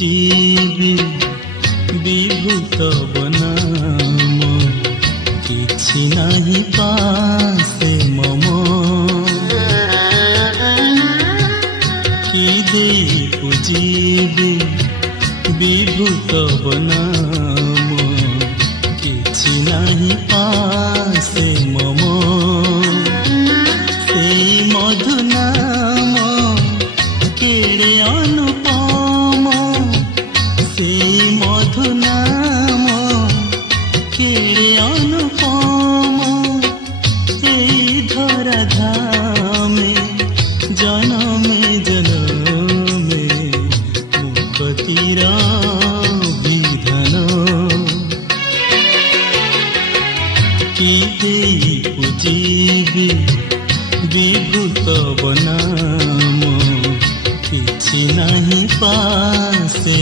पूजिबी विभूत बनाम किछि नाही पासे मम कि देई पूजिबी विभूत बनाम किछि नाही पासे मम सेई मधु नाम केड़े अनुपम सेई मधु नाम केड़े अनुपम एई धरा धामे जनमे जनमे मुक्तिर विधान कि देई पूजिबी विभूत बनाम किछि नाही पासे